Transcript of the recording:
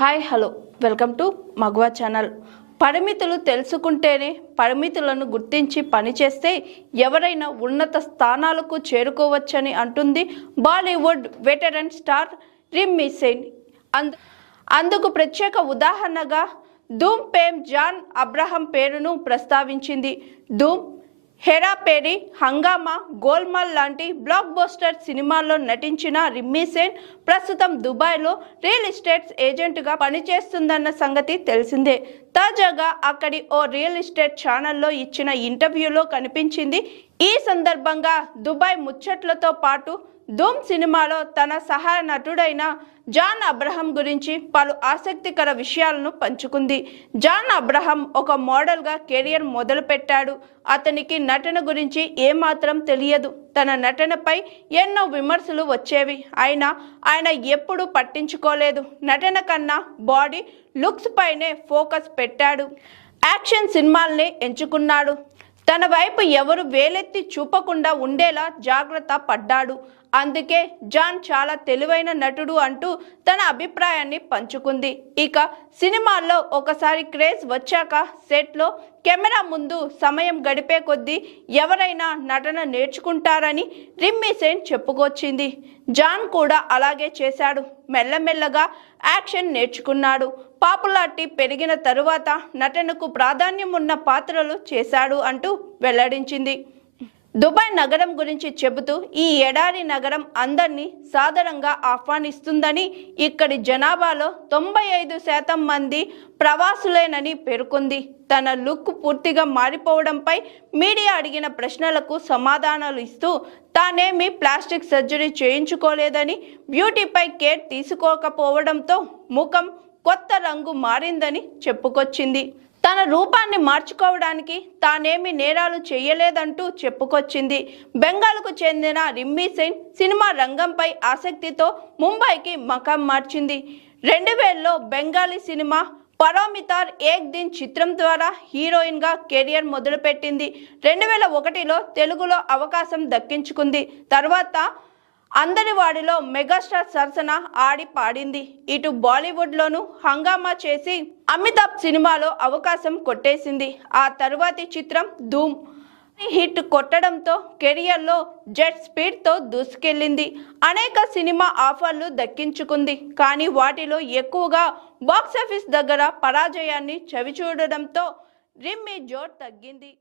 Hi hello. Welcome to Maguva channel. పరిమితులు తెలుసుకుంటేనే పరిమితులను గుర్తించి పనిచేస్తే ఎవరైనా ఉన్నత స్థానాలకు చేరుకోవచ్చని అంటుంది Bollywood veteran star Rimmi Sen. అందు అందుకు ప్రత్యేక ఉదాహరణగా ధూమ్ పేమ్ జాన్ అబ్రహం పేరును ప్రస్తావించింది. ధూమ్ హెరాపేరి హంగామా గోల్మాల్ లాంటి బ్లాక్ బోస్టర్ సినిమాల్లో నటించిన రిమ్మీసేన్ ప్రస్తుతం దుబాయ్లో రియల్ ఎస్టేట్స్ ఏజెంట్గా పనిచేస్తుందన్న సంగతి తెలిసిందే. తాజాగా అక్కడి ఓ రియల్ ఎస్టేట్ ఛానల్లో ఇచ్చిన ఇంటర్వ్యూలో కనిపించింది ఈ సందర్భంగా దుబాయ్ ముచ్చట్లతో పాటు ధూమ్ సినిమాలో తన సహాయ నటుడైన జాన్ అబ్రహం గురించి పలు ఆసక్తికర విషయాలను పంచుకుంది. జాన్ అబ్రహం ఒక మోడల్గా కెరియర్ మొదలుపెట్టాడు. అతనికి నటన గురించి ఏమాత్రం తెలియదు. తన నటనపై ఎన్నో విమర్శలు వచ్చేవి. అయినా ఆయన ఎప్పుడూ పట్టించుకోలేదు. నటన కన్నా బాడీ లుక్స్ పైనే ఫోకస్ పెట్టాడు. యాక్షన్ సినిమాల్ని ఎంచుకున్నాడు. తన వైపు ఎవరు వేలెత్తి చూపకుండా ఉండేలా జాగ్రత్త పడ్డాడు. అందుకే జాన్ చాలా తెలివైన నటుడు అంటూ తన అభిప్రాయాన్ని పంచుకుంది. ఇక సినిమాల్లో ఒకసారి క్రేజ్ వచ్చాక సెట్లో కెమెరా ముందు సమయం గడిపే కొద్దీ ఎవరైనా నటన నేర్చుకుంటారని రిమ్మీ సేన్ చెప్పుకొచ్చింది. జాన్ కూడా అలాగే చేశాడు. మెల్లమెల్లగా యాక్షన్ నేర్చుకున్నాడు. పాపులారిటీ పెరిగిన తరువాత నటనకు ప్రాధాన్యం ఉన్న పాత్రలు చేశాడు అంటూ వెల్లడించింది. దుబాయ్ నగరం గురించి చెబుతూ ఈ ఎడారి నగరం అందరినీ సాధారణంగా ఆహ్వానిస్తుందని ఇక్కడి జనాభాలో తొంభై ఐదు శాతం మంది ప్రవాసులేనని పేర్కొంది. తన లుక్ పూర్తిగా మారిపోవడంపై మీడియా అడిగిన ప్రశ్నలకు సమాధానాలు ఇస్తూ తానేమి ప్లాస్టిక్ సర్జరీ చేయించుకోలేదని బ్యూటీపై కేర్ తీసుకోకపోవడంతో ముఖం కొత్త రంగు మారిందని చెప్పుకొచ్చింది. తన రూపాన్ని మార్చుకోవడానికి తానేమి నేరాలు చేయలేదంటూ చెప్పుకొచ్చింది. బెంగాల్కు చెందిన రిమ్మీ సేన్ సినిమా రంగంపై ఆసక్తితో ముంబైకి మకాం మార్చింది. రెండు వేలలో బెంగాలీ సినిమా పరోమితార్ ఏక్ దిన్ చిత్రం ద్వారా హీరోయిన్గా కెరియర్ మొదలుపెట్టింది. రెండు వేల ఒకటిలో తెలుగులో అవకాశం దక్కించుకుంది. తర్వాత అందరి వాడిలో మెగాస్టార్ సరసన ఆడి పాడింది. ఇటు బాలీవుడ్లోనూ హంగామా చేసి అమితాబ్ సినిమాలో అవకాశం కొట్టేసింది. ఆ తరువాతి చిత్రం ధూమ్. హిట్ కొట్టడంతో కెరియర్లో జెట్ స్పీడ్తో దూసుకెళ్ళింది. అనేక సినిమా ఆఫర్లు దక్కించుకుంది. కానీ వాటిలో ఎక్కువగా బాక్సాఫీస్ దగ్గర పరాజయాన్ని చవిచూడడంతో రిమ్మి జోర్ తగ్గింది.